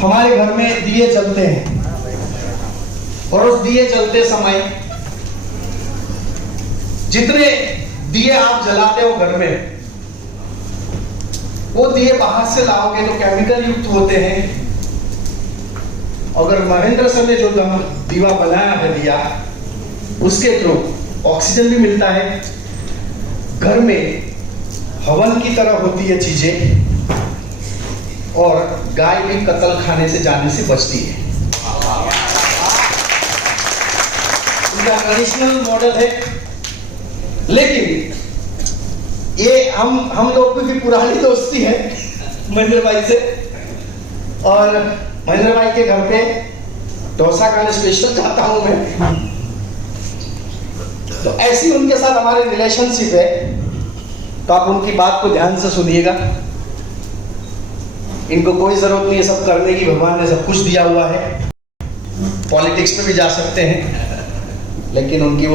हमारे घर में दिए जलते हैं और उस दिए जलते समय जितने दिए आप जलाते हो घर में, वो दिए बाहर से लाओगे तो केमिकल युक्त होते हैं। अगर महेंद्र सर ने जो दीवा बनाया है दिया, उसके थ्रू ऑक्सीजन भी मिलता है, घर में हवन की तरह होती है चीजें, और गाय भी कत्ल खाने से जाने से बचती है। इनका ट्रेडिशनल मॉडल है। लेकिन ये हम लोग की भी पुरानी दोस्ती है महेंद्र भाई से, और महेंद्र भाई के घर पे डोसा खाने स्पेशल जाता हूं मैं। तो ऐसी उनके साथ हमारी रिलेशनशिप है, तो आप उनकी बात को ध्यान से सुनिएगा। इनको कोई जरूरत नहीं है सब करने की, भगवान ने सब कुछ दिया हुआ है। पॉलिटिक्स में भी जा सकते हैं, लेकिन उनकी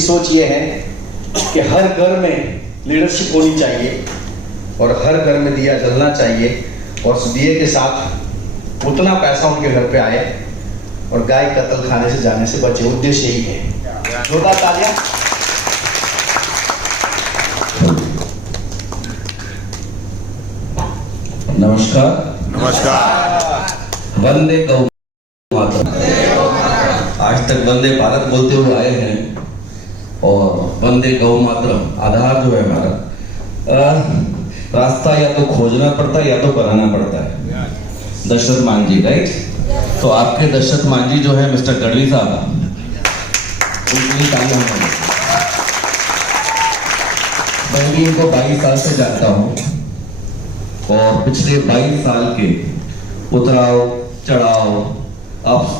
सोच ये है कि हर घर में लीडरशिप होनी चाहिए और हर घर में दिया जलना चाहिए, और उस दिए के साथ उतना पैसा उनके घर पे आए और गाय कत्ल खाने से जाने से बचे। उद्देश्य यही है। जोरदार तालियां। नमस्कार। वंदे गौ मातरम। आज तक वंदे भारत बोलते हुए आए हैं, और वंदे गौ मातरम आधार जो है हमारा, रास्ता या तो खोजना पड़ता है या तो बनाना पड़ता है। दशरथ मान जी, राइट? तो आपके दशरथ मान जी जो है मिस्टर गढ़वी साहब, उनके लिए तालियां होंगी। मैं भी इनको 22 साल से जानता हूँ, और पिछले 22 साल के उतराव चढ़ाव, अप्स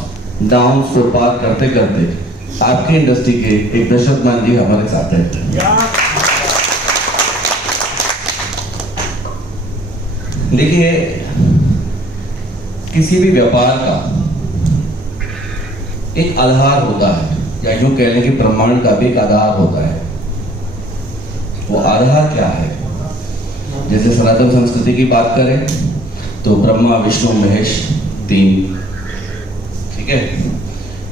डाउन्स को पार करते करते आपकी इंडस्ट्री के एक दशरथ मान जी हमारे साथ हैं। देखिए, किसी भी व्यापार का एक आधार होता है, या यूं कह लें कि ब्रह्मांड का भी एक आधार होता है। वो आधार क्या है? जैसे सनातन संस्कृति की बात करें तो ब्रह्मा विष्णु महेश 3, ठीक है।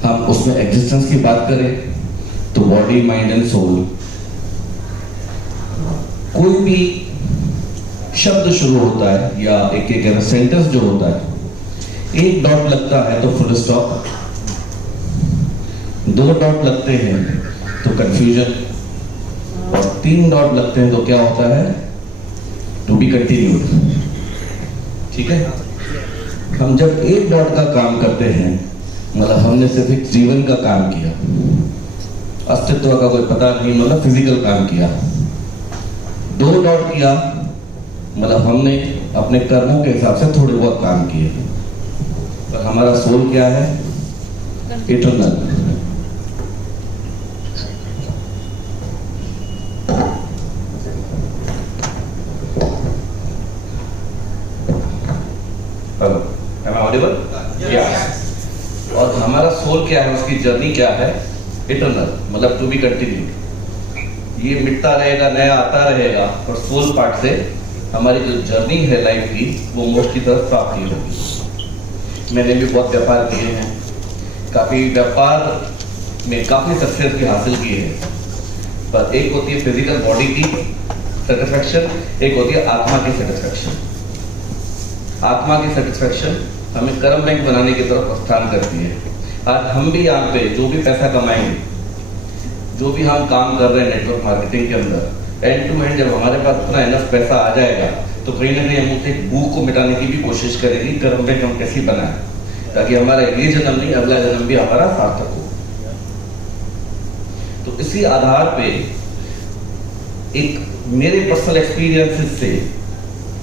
हम उसमें एग्जिस्टेंस की बात करें तो बॉडी माइंड एंड सोल। कोई भी शब्द शुरू होता है या एक सेंटेंस जो होता है, एक डॉट लगता है तो फुल स्टॉप, 2 डॉट लगते हैं तो कंफ्यूजन, और 3 डॉट लगते हैं तो क्या होता है? To be continued. ठीक है। हम जब 1 डॉट का काम करते हैं, मतलब हमने सिर्फ एक जीवन का काम किया, अस्तित्व का कोई पता नहीं, मतलब फिजिकल काम किया। 2 डॉट किया, मतलब हमने अपने कर्मों के हिसाब से थोड़े बहुत काम किए। पर हमारा सोल क्या है? Eternal. Hello, am I audible? Yes. और हमारा सोल क्या है, उसकी जर्नी क्या है? इटर्नल, मतलब टू बी कंटिन्यूड। ये मिटता रहेगा, नया आता रहेगा, और सोल पार्ट से हमारी जो जर्नी है लाइफ की, वो मोक्ष की तरफ प्राप्ति होगी। मैंने भी बहुत व्यापार किए हैं, काफ़ी व्यापार में काफ़ी सक्सेस भी हासिल की है। पर एक होती है फिजिकल बॉडी की सेटिस्फैक्शन, एक होती है आत्मा की सेटिस्फैक्शन। आत्मा की सेटिस्फैक्शन हमें कर्म बैंक बनाने की तरफ प्रस्थान करती है। आज हम भी यहाँ पे जो भी पैसा कमाएंगे, जो भी हम काम कर रहे हैं नेटवर्क मार्केटिंग के अंदर, एंड टू एंड जब हमारे पास इतना इनफ पैसा आ जाएगा, तो कहीं ना कहीं हम उसे भूख को मिटाने की भी कोशिश करेंगे। कर्म बैंक हम कैसे बनाएं ताकि हमारा ये जन्म नहीं, अगला जन्म भी हमारा सार्थक हो। तो इसी आधार पे एक मेरे पर्सनल एक्सपीरियंसेस से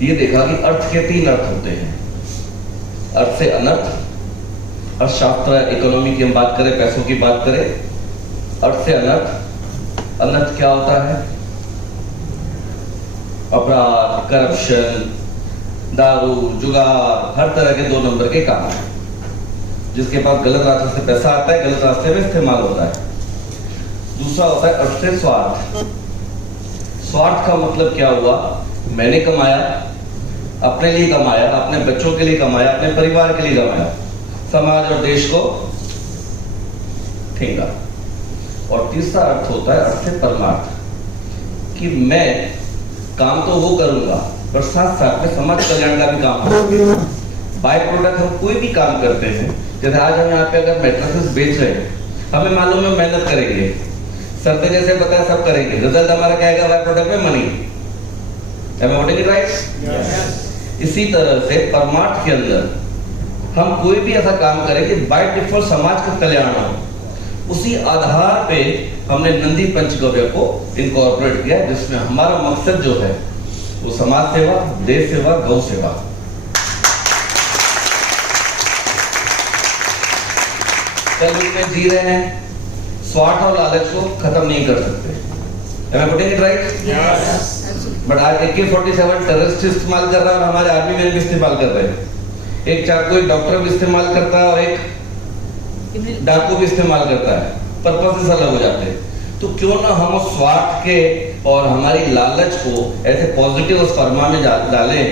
ये देखा कि अर्थ के 3 अर्थ होते हैं। अर्थ से अनर्थ, अर्थशास्त्र इकोनॉमी की हम बात करें, पैसों की बात करें, अर्थ से अनर्थ। अनर्थ क्या होता है? अपराध, करप्शन, दारू, जुगार, हर तरह के 2 नंबर के काम, जिसके पास गलत रास्ते से पैसा आता है, गलत रास्ते में इस्तेमाल होता है। दूसरा होता है अर्थ से स्वार्थ। स्वार्थ का मतलब क्या हुआ? मैंने कमाया, अपने लिए कमाया, अपने बच्चों के लिए कमाया, अपने परिवार के लिए कमाया, समाज और देश को ठेंगा। और तीसरा अर्थ होता है अर्थ है परमार्थ, कि मैं काम तो वो करूंगा पर साथ साथ में समाज कल्याण का भी काम करूंगा। बाय प्रोडक्ट हम कोई भी काम करते हैं, जैसे आज हम यहाँ पे अगर मैट्रेसेस बेच रहे हैं, हमें मालूम है मेहनत करेंगे, सर ने जैसे बताया सब करेंगे, रिजल्ट हमारा क्या आएगा? बाय प्रोडक्ट में money. Am I getting it right? इसी तरह से परमार्थ के अंदर हम कोई भी ऐसा काम करें कि बाय डिफॉल्ट समाज का कल्याण हो, उसी आधार पे हमने नंदी पंचगव्य को इनकॉर्पोरेट किया, जिसमें हमारा मकसद जो है वो समाज सेवा, देश सेवा, गौ सेवा। कल में जी रहे हैं, स्वार्थ और लालच को खत्म नहीं कर सकते। Am I putting it right? Yes. But आज AK-47 टेररिस्ट इस्तेमाल कर रहा है और हमारे आर्मी में भी इस्तेमाल कर रहे हैं। एक चाकू एक डॉक्टर भी इस्तेमाल करता है और एक डाकू भी इस्तेमाल करता है, पर्पस अलग हो जाते हैं। तो क्यों ना हम उस स्वार्थ के और हमारी लालच को ऐसे पॉजिटिव उस फरमा में डालें,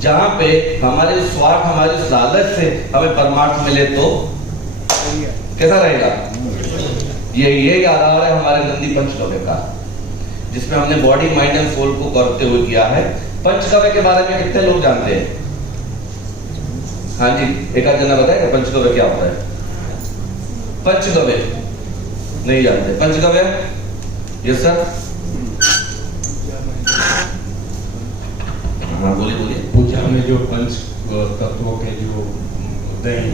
जहां पे हमारे स्वार्थ, हमारे लालच से हमें परमार्थ मिले, तो कैसा रहेगा? ये आधार है हमारे नंदी पंचगव्य का, जिसमें हमने बॉडी, माइंड एंड सोल को करते हुए किया है। पंचगव्य के बारे में कितने लोग जानते हैं? हाँ जी, एक आध जना बताएगा पंचगव्य क्या होता है? पंचगव्य नहीं जानते? पंचगव्य यस सर, हाँ बोलिए। पूजा में जो पंच तत्वों के जो दही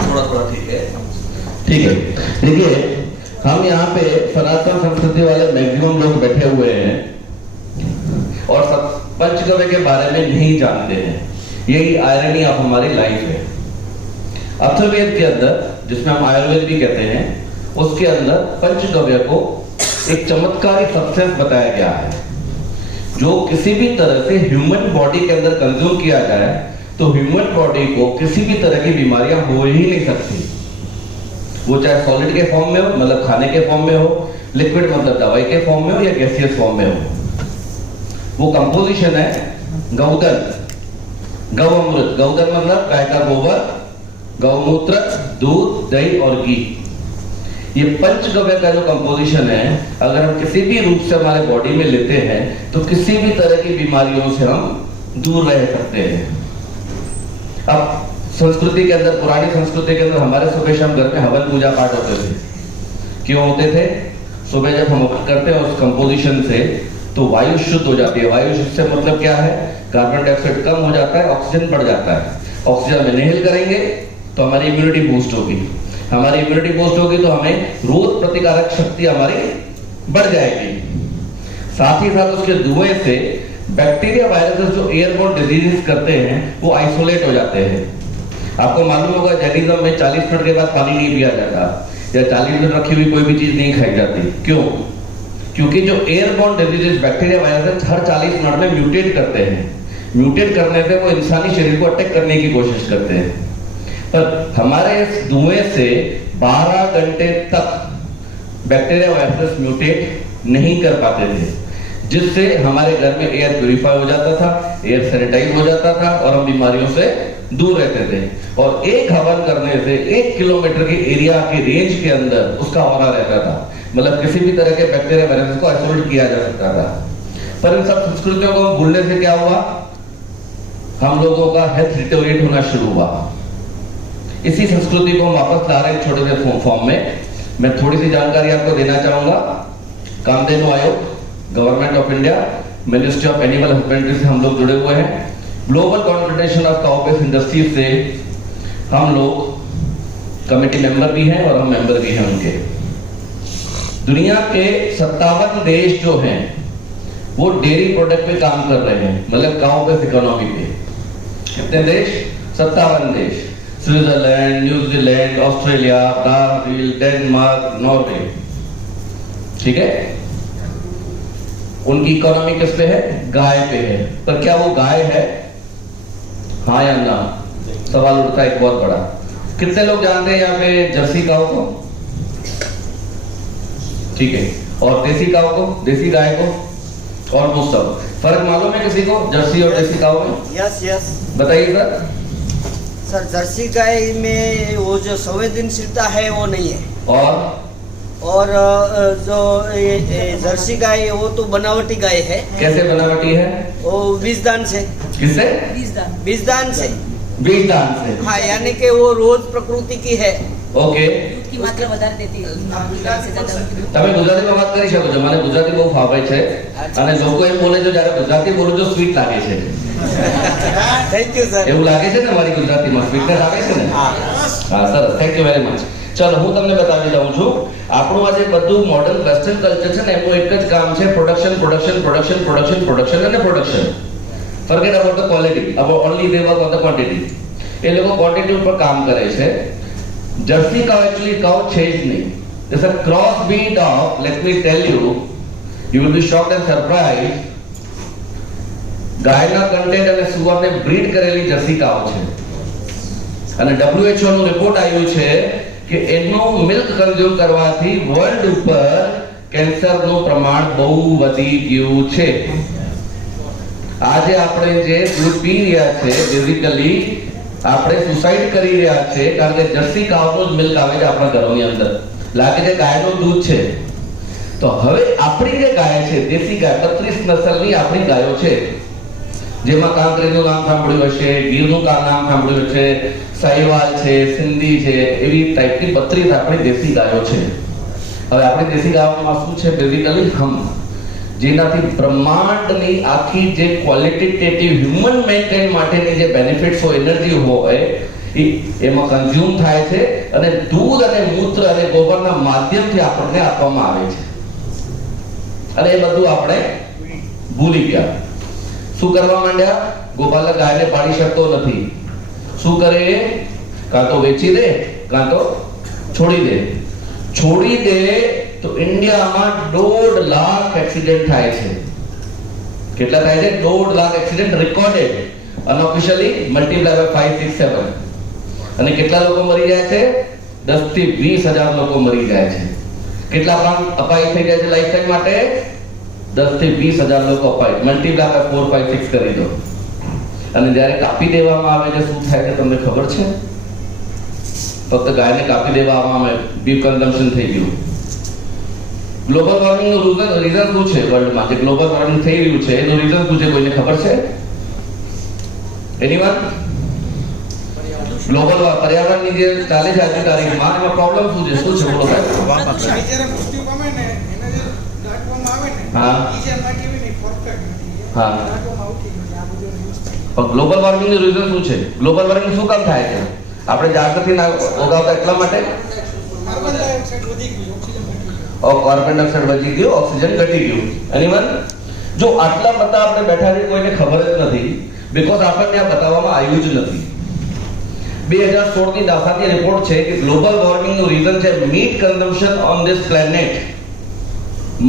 थोड़ा ठीक है। देखिए, हम यहाँ पे सनातन संस्कृति वाले मैक्सिमम लोग बैठे हुए हैं और सब पंचगव्य के बारे में नहीं जानते हैं। यही आयरनी ऑफ हमारी लाइफ है। अथर्ववेद के अंदर, जिसमें हम आयुर्वेद भी कहते हैं, उसके अंदर पंचगव्य को एक चमत्कारी सब्सटेंस बताया गया है, जो किसी भी तरह से ह्यूमन बॉडी के अंदर कंज्यूम किया जाए तो ह्यूमन बॉडी को किसी भी तरह की बीमारियां हो ही नहीं सकती। वो चाहे सॉलिड के फॉर्म में हो, मतलब खाने के फॉर्म में हो, लिक्विड मतलब दवाई के फॉर्म में हो, या गैसियस फॉर्म में हो। वो कंपोजिशन है गौदन, गौ अमृत। गौदन मतलब गाय का गोबर, गौमूत्र, दूध, दही और घी। ये पंचगव्य का जो कंपोजिशन है, अगर हम किसी भी रूप से हमारे बॉडी में लेते हैं तो किसी भी तरह की बीमारियों से हम दूर रह सकते हैं। अब संस्कृति के अंदर, पुरानी संस्कृति के अंदर हमारे सुबह शाम घर में हवन पूजा पाठ होते थे। क्यों होते थे? सुबह जब हम हवन करते हैं उस कंपोजिशन से, तो वायु शुद्ध हो जाती है। वायु शुद्ध से मतलब क्या है? कार्बन डाइऑक्साइड कम हो जाता है, ऑक्सीजन बढ़ जाता है। ऑक्सीजन में इनहेल करेंगे तो हमारी इम्यूनिटी बूस्ट होगी। हमारी इम्यूनिटी बूस्ट होगी तो हमें रोग प्रतिकारक शक्ति हमारी बढ़ जाएगी। साथ ही साथ उसके धुएं से बैक्टीरिया, वायरसेस जो एयरबोर्न डिजीजेस करते हैं वो आइसोलेट हो जाते हैं। आपको मालूम होगा जैनिज्म में 40 मिनट के बाद पानी नहीं पिया जाता, या 40 मिनट रखी हुई कोई भी चीज नहीं खाई जाती। क्यों? क्योंकि जो एयरबोर्न डिजीजेस, बैक्टीरिया, वायरसेस हर 40 मिनट में म्यूटेट करते हैं। म्यूटेट करने से वो इंसानी शरीर को अटैक करने की कोशिश करते हैं। पर हमारे इस धुएं से 12 घंटे तक बैक्टीरिया, वायरसेस म्यूटेट नहीं कर पाते थे, जिससे हमारे घर में एयर प्यूरिफाई हो जाता था, एयर सैनिटाइज हो जाता था और हम बीमारियों से दूर रहते थे। और एक हवन करने से 1 किलोमीटर के एरिया के रेंज के अंदर उसका ऑरा रहता था, मतलब किसी भी तरह के बैक्टीरिया, वायरस को आइसोलेट किया जा सकता था। पर इन सब संस्कृतियों को भूलने से क्या हुआ? हम लोगों का हेल्थ डिटेरियोरेट होना शुरू हुआ। इसी संस्कृति को हम वापस ला रहे हैं छोटे से फॉर्म में। मैं थोड़ी सी जानकारी आपको देना चाहूंगा। कामधेनु आयोग, government of India, ministry of animal husbandry से हम लोग जुड़े हुए हैं। Global confederation of cow base industries से हम लोग कमेटी मेंबर भी हैं और हम मेंबर भी हैं उनके। दुनिया के 57 देश जो हैं वो डेयरी प्रोडक्ट पे काम कर रहे हैं, मतलब काउ बेस इकोनॉमी पे। कितने देश? 57 देश। Switzerland, New Zealand, Australia, Brazil, Denmark, Norway. ठीक है? उनकी इकोनॉमी किस पे है? गाय पे है। पर क्या वो गाय है? हाँ या ना? सवाल उठता है एक बहुत बड़ा। कितने लोग जानते हैं यहाँ पे जर्सी काऊ को? ठीक है। और देसी काऊ को, देसी गाय को? ऑलमोस्ट सब। फर्क मालूम है किसी को जर्सी और देसी गायों में? यस यस बताइए सर। सर, जर्सी गाय में वो जो संवेदनशीलता है वो नहीं है, और जो ये जर्सी गाय है वो तो बनावटी गाय है। कैसे बनावटी है? वो बीजदान से। किससे? बीजदान से। बीजदान से। हाँ, यानी कि वो रोज प्रकृति की है। ओके, की मात्रा વધારે દેતી બીજદાન से ज्यादा दूध। તમે ગુજરાતીમાં વાત કરી શકો છો, મને ગુજરાતી બહુ ફાવે છે અને લોકો એમ બોલે છે જ્યારે ગુજરાતી બોલું છો સ્વીટ લાગે છે, થેન્ક યુ સર। એવું લાગે છે ને મારી ગુજરાતીમાં સ્વીટનેસ આવે છે ને? હા સરસ, થેન્ક યુ વેરી મચ। ચલો હું તમને બતાવી દઉં છું, આપણું આજે બધું મોડર્ન વેસ્ટર્ન કલ્ચર છે ને એનું એક જ કામ છે production production production production production અને production. Forget about the quality, about only they work on the quantity. એ લોકો ક્વોન્ટિટી ઉપર કામ કરે છે। जर्सी का एक्चुअली काउ છે જ નહીં, it's a cross breed of, let me tell you will be shocked and surprise, ગાયના કન્ટેન્ટ અને સુવરને બ્રીડ કરેલી જર્સી કાઉ છે અને WHO નો રિપોર્ટ આવ્યું છે કે એનો મિલ્ક કન્ઝ્યુમ કરવાથી વર્લ્ડ ઉપર કેન્સરનું પ્રમાણ બહુ વધી ગયું છે। આજે આપણે જે દૂધ પી રહ્યા છે બેઝિકલી આપણે સુસાઇડ કરી રહ્યા છે કારણ કે જર્સી કાઉનો જ મિલ્ક આવે છે આપણા ઘરોની અંદર, લાગે છે ગાયનું દૂધ છે। તો હવે આપણી જે ગાય છે દેશી ગાય 32 નસલની આપણી ગાયો છે, જેમાં કાંકરેજનું નામ સાંભળ્યું હશે, ગીરનું નામ સાંભળ્યું હશે, સાહિવાલ છે, સિંધી છે, એવી ટાઈપની 32 આપણી દેશી ગાયો છે। હવે આપણી દેશી ગાયોમાં શું છે બેઝિકલી હમ, જેનાથી બ્રહ્માંડની આખી જે ક્વોલિટેટિવ હ્યુમન મેન્ટેન માટેની જે બેનિફિટ્સ હોય, એનર્જી હોય એ એમાં કન્ઝ્યુમ થાય છે અને દૂધ અને મૂત્ર અને ગોબરના માધ્યમથી આપણને આપવામાં આવે છે અને એ બધું આપણે ભૂલી ગયા। શું કરવા માંડ્યા? ગોપાલક ગાયને પાડી શકતો નથી, શું કરે? કાં તો વેચી દે કાં તો છોડી દે તો ઇન્ડિયામાં 1.5 લાખ એક્સિડન્ટ થાય છે। કેટલા થાય છે? 1.5 lakh accident recorded, unofficially multiply by 5, 6, 7 અને કેટલા લોકો મરી જાય છે? 10 થી 20 હજાર લોકો મરી જાય છે। કેટલા પ્રાણ અપાય થઈ જાય છે લાઈફ ટાઈમ માટે? 10 થી 20 હજાર લોકો અપાય, મલ્ટીપ્લાય બાય 4, 5, 6 કરી દો અને જ્યારે કાપી દેવામાં આવે છે શું થાય છે તમને ખબર છે? ફક્ત ગાયને કાપી દેવામાં આવે, બીફ કન્ઝમ્પશન થઈ ગયું। ગ્લોબલ વોર્મિંગ નું રીઝન શું છે? વર્લ્ડમાં જે ગ્લોબલ વોર્મિંગ થઈ રહ્યું છે એનું રીઝન શું છે? કોઈને ખબર છે? એનીવન? ગ્લોબલ પર્યાવરણની જે ચાલે છે આજની તારીખમાં એમાં પ્રોબ્લેમ શું છે? શું છે બોલો સાહેબ? જ્યારે મૃત્યુ પામે ને એને જે દાટવામાં આવે ને હા ઈ જે માટે એવી નહીં પરફેક્ટ નથી, હા દાટવામાં ઉઠી ગયું આ બધું યુઝ થાય। પણ ગ્લોબલ વોર્મિંગ નું રીઝન શું છે? ગ્લોબલ વોર્મિંગ શું કામ થાય છે? આપણે જાગૃતિ ના ઓગાવતા એટલા માટે કાર્બન ડાયોક્સાઇડ વધી ગયું, ઓક્સિજન ઘટી ગયું। કાર્બન ડાયોક્સાઇડ વધી ગયો, ઓક્સિજન ઘટી ગયું। એનીવન? જો આટલા બધા આપણે બેઠા છે કોઈને ખબર જ નથી, બીકોઝ આપણને આ બતાવવામાં આવ્યું જ નથી। 2016 ની નાસાની રિપોર્ટ છે કે ગ્લોબલ વોર્મિંગ નું રીઝન છે meat consumption on this planet.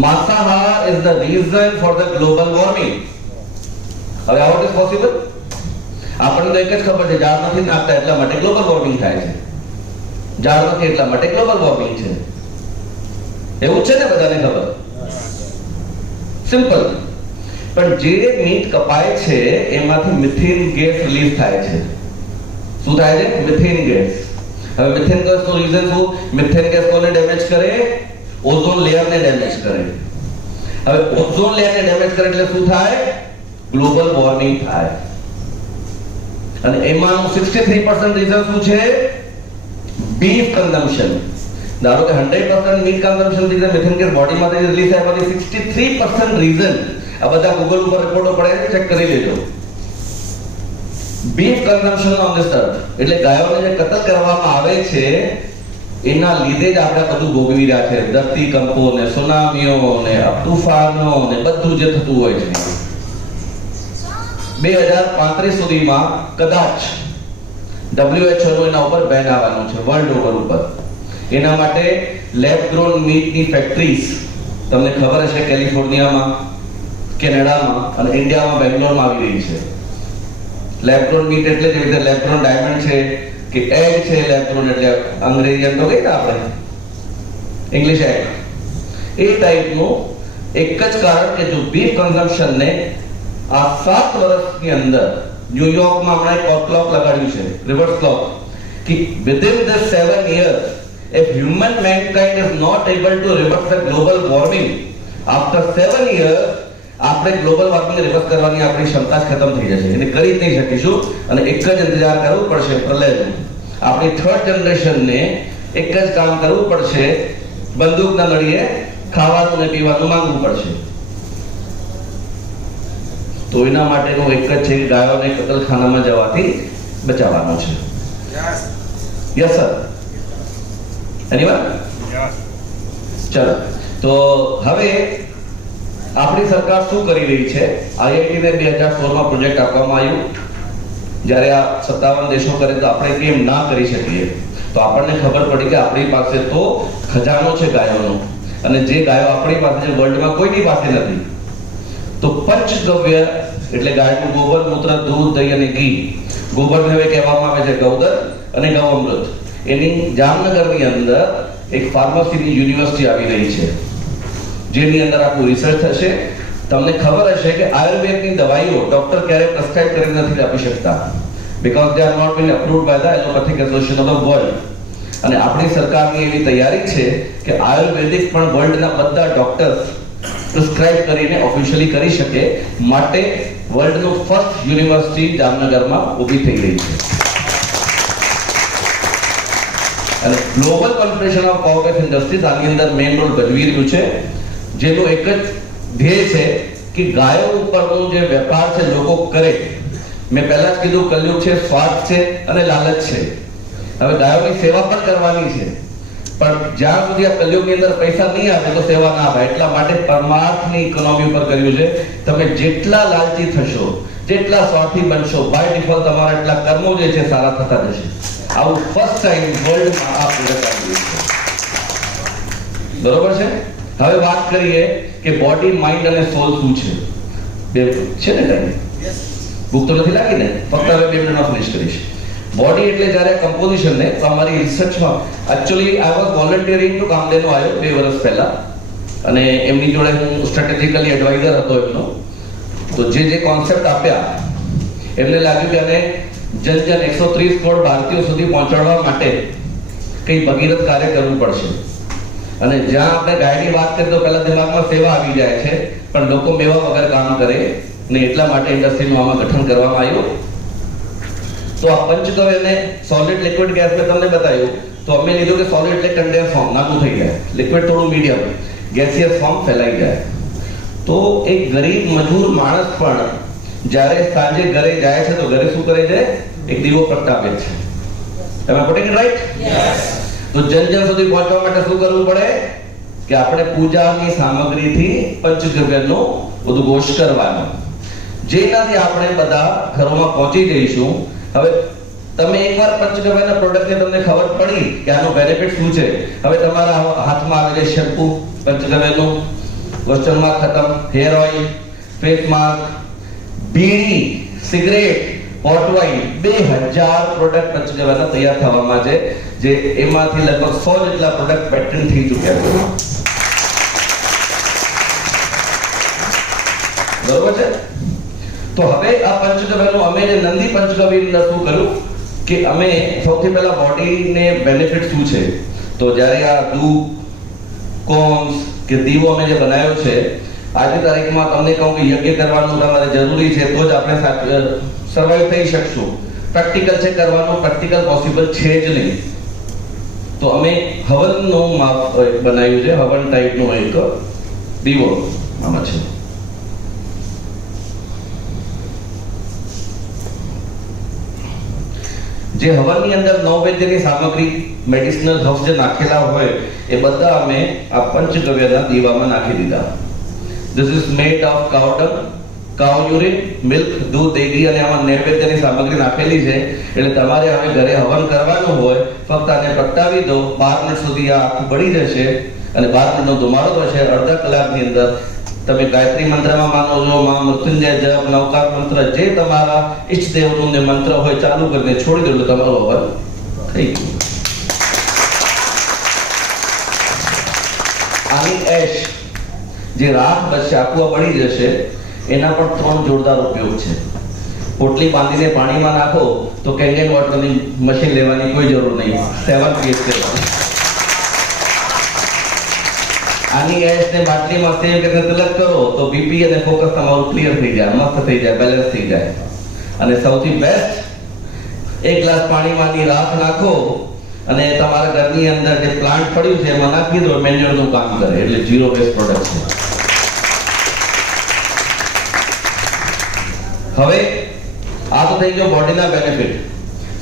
માંસાહાર is the reason for the global warming. હવે હાઉ ઇટ ઇઝ પોસિબલ? આપણને તો એક જ ખબર છે, ઝાડ નથી નાખતા એટલા માટે ગ્લોબલ વોર્મિંગ થાય છે, ઝાડ નથી એટલા માટે ગ્લોબલ વોર્મિંગ છે, એવું છે ને? બધાને ખબર? સિમ્પલ। પણ જે મીટ કપાય છે એમાંથી મિથેન ગેસ રિલીઝ થાય છે। શું થાય છે? Methane gas. હવે મિથેન ગેસ નું રીઝન શું? મિથેન ગેસ કોને ડેમેજ કરે? ઓઝોન લેયર ને ડેમેજ કરે। હવે ઓઝોન લેયર ને ડેમેજ કરે એટલે શું થાય? ગ્લોબલ વોર્મિંગ થાય। અને એમાંનું 63% રીઝન શું છે? Beef consumption. ધારો કે 100% મીટ કન્ઝમ્પશન થી મિથેન ગેસ બોડીમાંથી રિલીઝ થાય, એમાંથી 63% રીઝન આ બધા ગૂગલ ઉપર રિપોર્ટો પડે છે, ચેક કરી લેજો। બીફ કન્ઝમ્પશન ઓન ધીસ અર્થ એટલે ગાયોને જે કતલ કરવામાં આવે છે એના લીધે જ આપણે બધું ભોગવી રહ્યા છે, ધરતીકંપો ને સુનામીઓ ને તૂફાનો ને બધું જે થતું હોય છે। 2035 સુધીમાં કદાચ WHO નો એના ઉપર બેન આવવાનું છે વર્લ્ડ ઓવર ઉપર। એના માટે લેબ ગ્રોન મીટની ફેક્ટરીઝ તમને ખબર હશે કેલિફોર્નિયામાં, કેનેડામાં અને ઇન્ડિયામાં બેંગ્લોરમાં આવી રહી છે। લેબ ગ્રોન મીટ એટલે જેવી રીતે લેબ ગ્રોન ડાયમંડ છે કે એગ છે, લેબ ગ્રોન એટલે અંગ્રેજી એમ તો કહીએ ને આપણે ઇંગ્લિશ એગ, એ ટાઈપનું એક જ કારણ કે જો બીફ કન્ઝમ્પશન ને આ 7 વર્ષની અંદર ન્યુયોર્કમાં હમણાં એક ક્લોક લગાડ્યું છે, રિવર્સ ક્લોક, કે within the 7 years if human mankind is not able to reverse the global warming, after 7 years આપણે ગ્લોબલ વોર્મિંગ રિવર્સ કરવાની આપણી ક્ષમતા જ ખતમ થઈ જશે, એને કરી જ નહીં શકીશું. અને એક જ ઇંતજાર કરવું પડશે પ્રલયનું. આપણી થર્ડ જનરેશનને એક જ કામ કરવું પડશે, બંદૂકના નળીએ ખાવાનું ને પીવાનું માંગવું પડશે. તો એના માટેનું એક જ છે, ગાયોને કતલખાનામાં જવાથી બચાવવાનો છે. Yes sir, anyone? ચલો, તો હવે આપણી સરકાર શું કરી રહી છે? આઈઆઈટી ને 2016માં પ્રોજેક્ટ આપવામાં આવ્યું. જ્યારે આ 57 દેશો કરે તો આપણે કેમ ના કરી શકીએ? તો આપણને ખબર પડી કે આપણી પાસે તો ખજાનો છે ગાયોનો, અને જે ગાયો આપણી પાસે છે વર્લ્ડમાં કોઈની પાસે નથી. તો પંચગવ્ય એટલે ગાયનું ગોબર, મૂત્ર, દૂધ, દહીં અને ઘી. ગોબરને હવે કહેવામાં આવે છે ગૌદર અને ગૌઅમૃત. એની જામનગરની અંદર એક ફાર્મસીની યુનિવર્સિટી આવી રહી છે, જેની અંદર આખું રિસર્ચ થશે. તમને ખબર હશે કે આયુર્વેદની દવાઈઓ ડોક્ટર ક્યારેય પ્રિસ્ક્રાઇબ કરી નથી આપી શકતા, because they are not been approved by the allopathic association of the world. અને આપણી સરકારની એવી તૈયારી છે કે આયુર્વેદિક પણ વર્લ્ડના બધા ડોક્ટર્સ પ્રિસ્ક્રાઇબ કરીને ઓફિશિયલી કરી શકે. માટે વર્લ્ડનું ફર્સ્ટ યુનિવર્સિટી જામનગરમાં ઊભી થઈ રહી છે. અને global confederation of cooperative industries આની અંદર મેઇન રોલ ભજવી રહ્યું છે, જેનું એક જ ધ્યેય છે કે ગાયો ઉપરનો જે વેપાર છે લોકો કરે. મેં પહેલા જ કીધું, કલયુગ છે, સ્વાર્થ છે અને લાલચ છે. હવે ગાયોની સેવા પણ કરવાની છે, પણ જ્યાં સુધી આ કલયુગની અંદર પૈસા નહીં આવે તો સેવા ના આવે. એટલા માટે પરમાર્થની ઇકોનોમી ઉપર કર્યું છે. તમે જેટલા લાલચી થશો, જેટલા સ્વાર્થી બનશો, બાય ડિફોલ્ટ તમારા એટલા કર્મો જે છે સારા થતા જશે. આવું ફર્સ્ટ ટાઈમ વર્લ્ડમાં આ પ્રોજેક્ટ આવી રહ્યું છે. બરોબર છે? હવે વાત કરીએ કે બોડી, માઇન્ડ અને સોલ શું છે. બે છે ને ટાઈમ? ભૂખ તો નથી લાગી ને? ફક્ત હવે 2 મિનિટમાં ફિનિશ કરીશ. બોડી એટલે જ્યારે કમ્પોઝિશન ને તો અમારી રિસર્ચમાં actually I was volunteering to Kamdhenu આવ્યો 2 વર્ષ પહેલા, અને એમની જોડે હું સ્ટ્રેટેજિકલી એડવાઇઝર હતો એમનો. તો જે કોન્સેપ્ટ આપ્યા એમને લાગ્યું કે આને જન 130 કરોડ ભારતીયો સુધી પહોંચાડવા માટે કંઈ ભગીરથ કાર્ય કરવું પડશે. અને જ્યાં આપણે ગાયની વાત કરીએ તો પહેલા દિમાગમાં સેવા આવી જાય છે, પણ લોકો મેવા વગર કામ કરે ને, એટલા માટે ઇન્ડસ્ટ્રીનું આમાં ગઠન કરવામાં આવ્યું. તો આ પંચગવ્યને સોલિડ લિક્વિડ ગેસ મેં તમને બતાવ્યું. તો અમે લીધું કે સોલિડ એટલે કન્ડેન્સ ફોર્મ નાનું થઈ જાય, લિક્વિડ થોડું મીડિયમ, ગેસિયસ ફોર્મ ફેલાઈ જાય. તો એક ગરીબ મજૂર માણસ પણ જ્યારે સાંજે ઘરે જાય છે તો ઘરે શું કરે છે? એક દીવો પ્રગટાવે છે. તમે પોટેક રાઈટ? યસ. તો જન સુધી પહોંચવા માટે શું કરવું પડે? કે આપણે પૂજાની સામગ્રીથી પંચગવ્યનો ઉદ્ઘોષ કરવાનો, જેનાથી આપણે બધા ઘરોમાં પહોંચી જઈશું. હવે તમે એકવાર પંચગવ્યના પ્રોડક્ટને તમને ખબર પડી કે આનો બેનિફિટ શું છે. હવે તમારા હાથમાં આવે છે શેમ્પુ પંચગવ્યનું, ક્વેશ્ચન ખતમ, હેર ઓઇલ, ફેસ માસ્ક, બીડી, સિગરેટ, હોટ વાઇન, 2000 પ્રોડક્ટ પંચગવ્યના તૈયાર થવામાં છે, જે એમાંથી લગભગ 100 જેટલા પ્રોડક્ટ પેટન્ટ થઈ ચૂક્યા છે. બરોબર છે? તો હવે આ પંચગવ્યનું અમે જે નંદી પંચગવ્યનું શું કર્યું કે અમે સૌથી પહેલા બોડીને બેનિફિટ શું છે. તો જ્યારે આ ધૂપ, કોન્સ કે દીવો અમે જે બનાવ્યો છે, આજની તારીખમાં તમને કહું કે યજ્ઞ કરવાનું તમારે જરૂરી છે તો જ આપણે સર્વાઈવ થઈ શકશું. પ્રેક્ટિકલ છે કરવાનું, પ્રેક્ટિકલ પોસિબલ છે જ નહીં. તો અમે હવનનું બનાવ્યું છે, હવન ટાઈપનો એક દીવો આમાં છે. જે હવનની અંદર નવવૈદ્યની સામગ્રી, મેડિસિનલ હર્બ્સ જે નાખેલા હોય એ બધા અમે આ પંચગવ્યના દીવામાં નાખી દીધા. This is made of cow dung, cow urine, milk, દૂધ, દહીં અને આમાં નૈવેદ્યની સામગ્રી નાખેલી છે. એટલે તમારે હવે ઘરે હવન કરવાનું હોય, ફક્ત આને પ્રગટાવી દો, 12 મિનિટ સુધી આ આખું બળી જશે અને 12 મિનિટનો ધુમાડો થશે. અડધા કલાકની અંદર તમે ગાયત્રી મંત્રમાં માનો છો, માં મૃત્યુંજય જપ, નવકાર મંત્ર, જે તમારા ઈષ્ટદેવનું મંત્ર હોય ચાલુ કરીને છોડી દો એટલે તમારું હવન થઈ ગયું. આની એશ જે રાખ બચશે આખું બળી જશે એના પણ 3 જોરદાર ઉપયોગ છે. પોટલી બાંધીને પાણીમાં નાખો તો કેંગેન વોટરની મશીન લેવાની કોઈ જરૂર નહીં. 7 pH આની એશને બાટલીમાં સેવ કરીને તિલક કરો તો બીપી અને ફોકસ તમારું ક્લિયર થઈ જાય, મસ્ત થઈ જાય, બેલેન્સ થઈ જાય. અને સૌથી બેસ્ટ, 1 ગ્લાસ પાણીમાં રાખ નાખો અને તમારા ઘરની અંદર જે પ્લાન્ટ પડ્યું છે એમાં નાખી દો, મેન્યુરનું કામ કરે. એટલે 0 વેસ્ટ પ્રોડક્ટ છે. હવે આ તો થઈ ગયો બોડીના બેનિફિટ.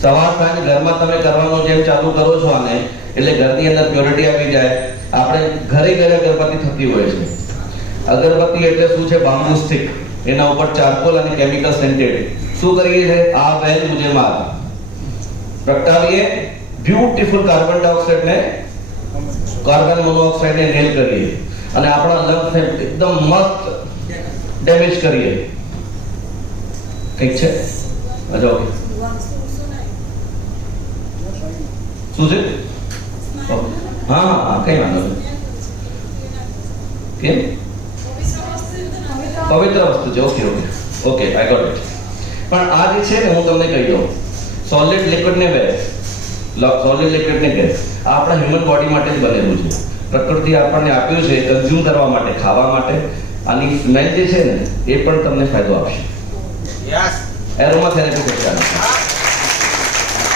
સવાર સાંજ ઘરમાં તમે કરવાનું જેમ ચાલુ કરો છો આને, એટલે ઘરની અંદર પ્યોરિટી આવી જાય. આપણે ઘરે ઘરે અગરબત્તી થતી હોય છે. અગરબત્તી એટલે શું છે? બામ્બુ સ્ટિક, એના ઉપર ચારકોલ અને કેમિકલ સેન્ટેડ. શું કરીએ છે? આ વેલ મુજે માર પ્રગટાવીએ, બ્યુટીફુલ કાર્બન ડાયોક્સાઇડ ને કાર્બન મોનોક્સાઇડ ને નેલ કરીએ અને આપણા લંગ્સને એકદમ મસ્ત ડેમેજ કરીએ. ઠીક છે? મજા ઓકે. શું છે? હા, કઈ વાંધો નહીં. કેમ? પવિત્ર વસ્તુ છે. Okay okay okay, I got it. પણ આ જે છે ને, હું તમને કહી દઉં, સોલિડ લિક્વિડ ને ગેસ, સોલિડ લિક્વિડ ને ગેસ આ આપણા હ્યુમન બોડી માટે જ બનેલું છે. પ્રકૃતિ આપણને આપ્યું છે કન્ઝ્યુમ કરવા માટે, ખાવા માટે. આની સ્મેલ જે છે ને એ પણ તમને ફાયદો આપશે. એરોમા થેરેપી કરતા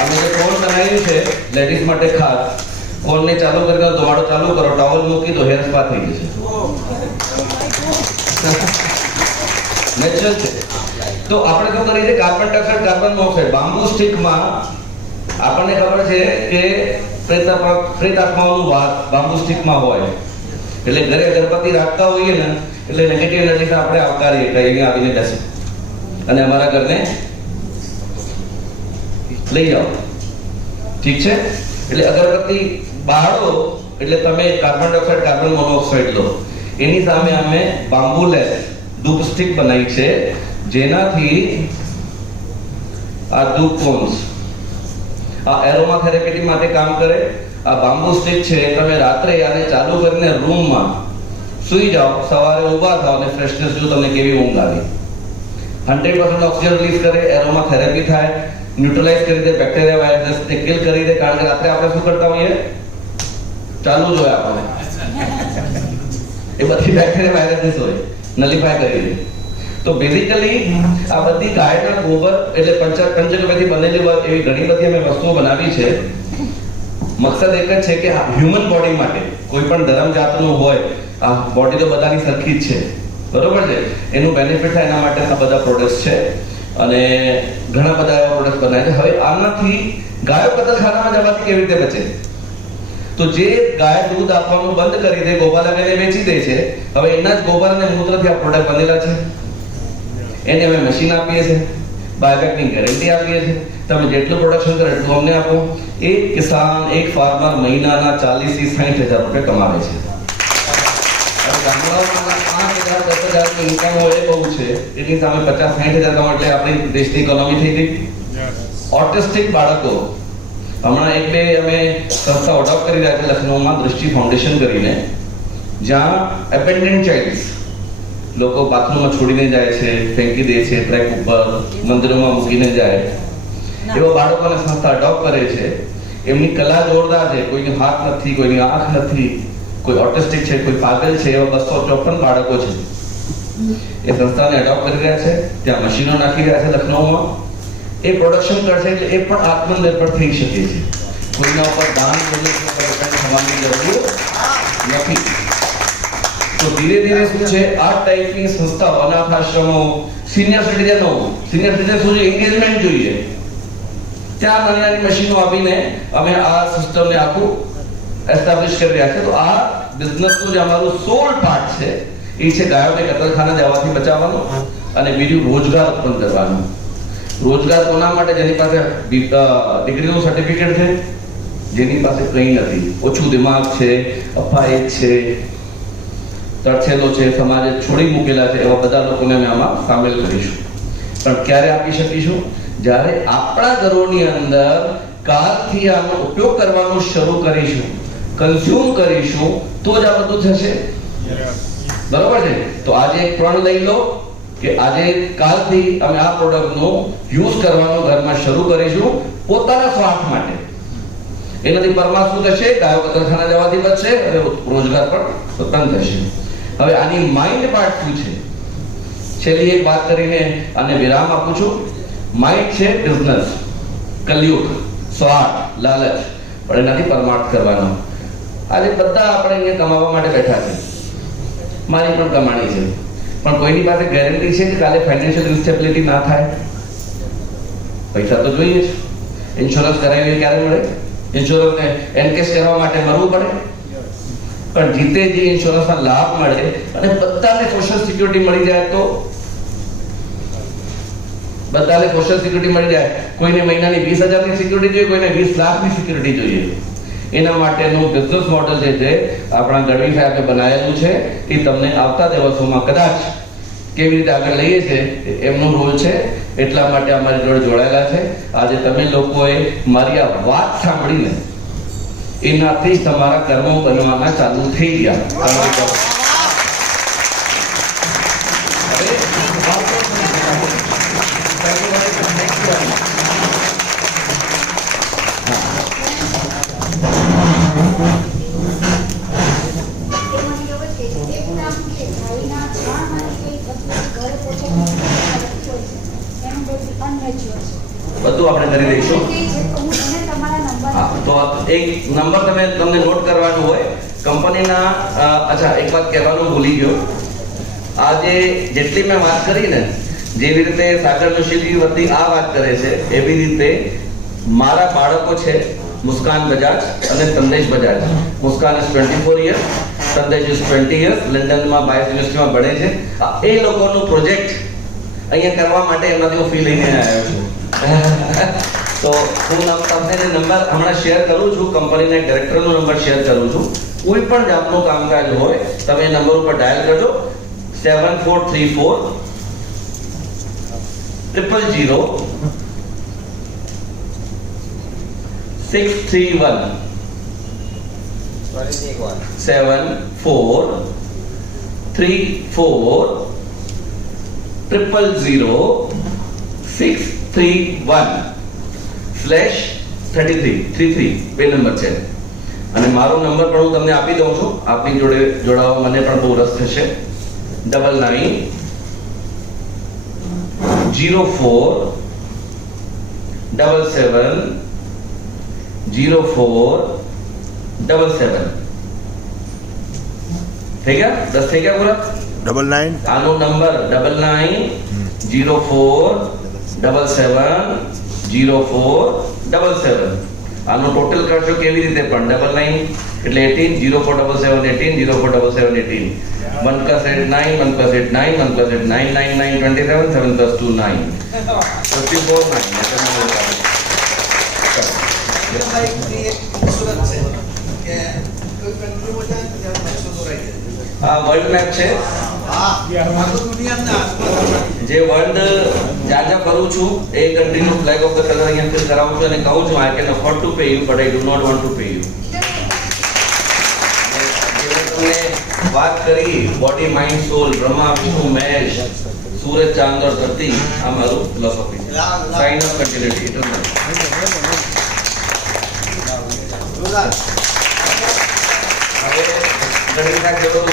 અમે જે કોન બનાવ્યું છે લેડીઝ માટે ખાસ, કોનને ચાલુ કરીને ધોવાડો ચાલુ કરો, ટોવલ મૂકી દો, હેર સ્પા થઈ જશે. નેચરલ છે. તો આપણે શું કરીએ છીએ? Carbon dioxide, carbon monoxide bamboo સ્ટિકમાં આપણને ખબર છે કે પ્રેત આત્માઓનું વાસ બામ્બુ સ્ટિકમાં હોય. એટલે ઘરે અગરબત્તી રાખતા હોઈએ ને એટલે નેગેટિવ એનર્જીને આપણે આવકારીએ કે અહીંયા આવીને બેસે અને અમારા ઘરને લઈ જાઓ. ઠીક છે? એટલે અગરબત્તી બાળો એટલે તમે કાર્બન ડાયોક્સાઇડ, કાર્બન મોનોક્સાઇડ લો. એની સામે અમે બામ્બુ લેસ ધૂપ સ્ટિક બનાવી છે, જેનાથી આ ધૂપ કોન્સ આ એરોમા થેરેપી માટે કામ કરે. આ બામ્બુ સ્ટિક છે, તમે રાત્રે આને ચાલુ કરીને રૂમમાં સૂઈ જાઓ, સવારે ઊભા થાઓ અને ફ્રેશનેસ જો તમને કેવી ઊંઘ આવી. 100% ઓક્સિજન રિલીઝ કરે, એરોમા થેરેપી થાય, ન્યુટ્રલાઇઝ કરી દે બેક્ટેરિયા વાયરસને કિલ કરી દે. કારણ કે રાત્રે આપણે શું કરતા હોઈએ? ચાલુ જ હોય આપણને, એ બધી બેક્ટેરિયા વાયરસ હોય, નલિફાય કરી દે. તો બેઝિકલી આ બધી ગાયના ગોબર એટલે પંચગવ્યથી બનેલી એવી ઘણી બધી અમે વસ્તુઓ બનાવી છે. મકસદ એક જ છે કે હ્યુમન બોડી માટે, કોઈ પણ ધર્મ જાતનું હોય, આ બોડી તો બધાની સરખી જ છે, બરોબર છે? એનું બેનિફિટ થાય એના માટે આ બધા પ્રોડક્ટ્સ છે અને ઘણા બધા એવા પ્રોડક્ટ બનાવે છે. હવે આનાથી ગાયો કતલખાનામાં જવાથી કેવી રીતે બચે? તો જે ગાય દૂધ આપવાનું બંધ કરી દે, ગોપાલકને વેચી દે છે, હવે એના જ ગોબર અને મૂત્રથી આ પ્રોડક્ટ બનેલા છે. એને અમે મશીન આપીએ છીએ, બાયબેકની ગેરંટી આપીએ છીએ. તમે જેટલું પ્રોડક્શન કરો એટલું અમને આપો. એક કિસાન, એક ફાર્મર મહિનાના 40 થી 60 હજાર રૂપિયા કમાવે છે. ગામડાઓમાં 5,000 10,000 ની ઇન્કમ હોય એ બહુ છે. એની સામે 50-60 હજાર કમાવ એટલે આપણી દેશની ઇકોનોમી થઈ ગઈ. ઓટિસ્ટિક બાળકો હમણાં 1-2 અમે સંસ્થા અડોપ્ટ કરી રહ્યા છે લખનૌમાં, દૃષ્ટિ ફાઉન્ડેશન કરીને, જ્યાં એબેન્ડન્ડ ચાઇલ્ડ લોકો બાથરૂમમાં છોડીને જાય છે, ફેંકી દે છે, ટ્રેક ઉપર, મંદિરોમાં મૂકીને જાય, એવા બાળકોને સંસ્થા અડોપ્ટ કરે છે. એમની કલા જોરદાર છે. કોઈની હાથ નથી, કોઈની આંખ નથી, કોઈ ઓટિસ્ટિક છે, કોઈ પાગલ છે, એવા 254 બાળકો છે. એ સંસ્થાને અડોપ્ટ કરી રહ્યા છે, ત્યાં મશીનો નાખી રહ્યા છે લખનૌમાં. એ પ્રોડક્શન કરશે એટલે એ પણ આત્મનિર્ભર થઈ શકે છે. કોઈના ઉપર દાન થવાની જરૂર નથી. તો ધીરે ધીરે શું છે, આ ટાઈપની સંસ્થાઓ, અનાથ આશ્રમો, સિનિયર સિટીઝનો શું છે, એન્ગેજમેન્ટ જોઈએ, ત્યાં નાની નાની મશીનો આપીને અમે આ સિસ્ટમને આખું એસ્ટાબ્લિશ કરી રહ્યા છે. તો આ બિઝનેસનું જે અમારું સોલ પાર્ટ છે એ છે ગાયોને કતલખાના જવાથી બચાવવાનો અને બીજું રોજગાર ઉત્પન્ન કરવાનો. રોજગાર કોના માટે? જેની પાસે ડિગ્રીનું સર્ટિફિકેટ છે, જેની પાસે કંઈ નથી, ઓછું દિમાગ છે, અપાહિત છે, તરછેલો છે, સમાજે છોડી મૂકેલા છે, એવા બધા લોકોને અમે આમાં સામેલ કરીશું. પણ ક્યારે આપી શકીશું? જ્યારે આપણા ઘરોની અંદર કાલથી આનો ઉપયોગ કરવાનું શરૂ કરીશું, કન્ઝ્યુમ કરીશું, તો જ આ બધું થશે. બરોબર છે? તો આજે એક પ્રણ લઈ લો કે આજે કાલથી અમે આ પ્રોડક્ટનો યુઝ કરવાનો ઘરમાં શરૂ કરીશું પોતાના સ્વાર્થ માટે. એનાથી પરમાર શું થશે? ગાયો કતરખાના જવાથી બચશે અને રોજગાર પણ ઉત્પન્ન થશે. હવે આની માઇન્ડ પાર્ટ શું છે? છેલ્લી એક વાત કરીને અને વિરામ આપું છું. માઇન્ડ છે બિઝનેસ, કલયુગ, સ્વાર્થ, લાલચ, પણ એનાથી પરમાર્થ કરવાનો. આજે બધા આપણે અહીંયા કમાવા માટે બેઠા છે. મારી પણ કમાણી છે, પણ કોઈની પાસે ગેરંટી છે કે કાલે ફાઇનાન્શિયલ ઇન્સ્ટેબિલિટી ના થાય? પૈસા તો જોઈએ જ. ઇન્સ્યોરન્સ કરાવીએ ક્યારે મળે? ઇન્સ્યોરન્સને એનકેસ કરવા માટે મરવું પડે. પણ જીતે જે ઇન્સ્યોરન્સના લાભ મળે અને બધાને સોશિયલ સિક્યુરિટી મળી જાય તો બધાને સોશિયલ સિક્યુરિટી મળી જાય. કોઈને મહિનાની 20,000ની સિક્યુરિટી જોઈએ, કોઈને 20 લાખની સિક્યુરિટી જોઈએ. એના માટેનું બિઝનેસ મોડેલ જે છે આપણા ગઢવી સાહેબે બનાવેલું છે. એ તમને આવતા દિવસોમાં કદાચ કેવી રીતે આગળ લઈએ છે એમનું રોલ છે. એટલા માટે અમારી જોડે જોડાયેલા છે. આજે તમે લોકોએ મારી આ વાત સાંભળીને એનાથી તમારા કર્મો બનવાના ચાલુ થઈ ગયા. બધું આપણે કરી દઈશું. તો એક નંબર તમને નોટ કરવાનું હોય કંપનીના. અચ્છા, એક વાત કહેવાનું ભૂલી ગયો. આજે જેટલી મેં વાત કરી ને, જેવી રીતે સાગર જોશી વતી આ વાત કરે છે એવી રીતે મારા બાળકો છે મુસ્કાન બજાજ અને સંદેશ બજાજ. મુસ્કાન ઇઝ 24 years, સંદેશ ઇઝ 20 years. લંડનમાં બાયસ યુનિવર્સિટીમાં ભણે છે. એ લોકોનું પ્રોજેક્ટ અહીંયા કરવા માટે એમનાથી હું ફી લઈને આવ્યો છું. તો હું તમને નંબર હમણાં શેર કરું છું, કંપનીના ડાયરેક્ટરનો નંબર શેર કરું છું. કોઈ પણ જાતનું કામકાજ હોય તમે નંબર ઉપર ડાયલ કરજો 7434 000 631 7434 બે નંબર છે. અને મારો નંબર પણ હું તમને આપી દઉં છું. આપની જોડે જોડાવા મને પણ બહુ રસ થશે. 99 04 77 04 77. થઈ ગયા? 10 થઈ ગયા પૂરા? 99 આનો નંબર 99 04 77 04 77. આનો ટોટલ કરશો કેવી રીતે પણ 99 એટલે 18 0477 18 0477 18 1 plus 8 9 1 plus 8 9 1 plus 8 9 9 9 27 7 plus 2 9 54 9. આ વર્લ્ડ મેપ છે. જે વર્લ્ડ જ્યાં જ્યાં કરું છું એ કન્ટ્રીનો ફ્લેગ ઓફ ધ કલર અહીંયા ફિલ કરાવું છું અને કહું છું I can afford to pay you but I do not want to pay you. તમને વાત કરી body mind soul, Brahma Vishnu Mahesh, સૂરજ ચાંદ और धरती, આ મારું ફિલોસોફી છે. Sign of continuity eternal.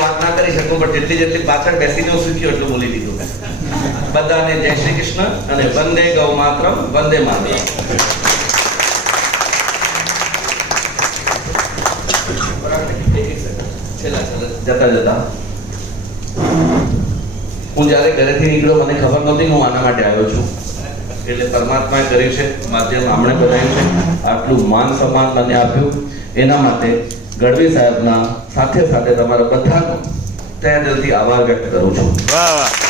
વાત ના કરી શકું પણ જેટલી પાછળ બેસીને હું શીખ્યો એટલું બોલી દીધું. બધાને જય શ્રી કૃષ્ણ અને વંદે ગૌ માતરમ, વંદે માતરમ. જતા હું જયારે ઘરેથી નીકળ્યો મને ખબર નહોતી હું આના માટે આવ્યો છું. એટલે પરમાત્માએ કર્યું છે, માધ્યમ આમણે બનાવ્યું છે. આટલું માન સન્માન મને આપ્યું એના માટે ગઢવી સાહેબના સાથે સાથે તમારા બધાનો તહે દિલથી આભાર વ્યક્ત કરું છું. વાહ વાહ.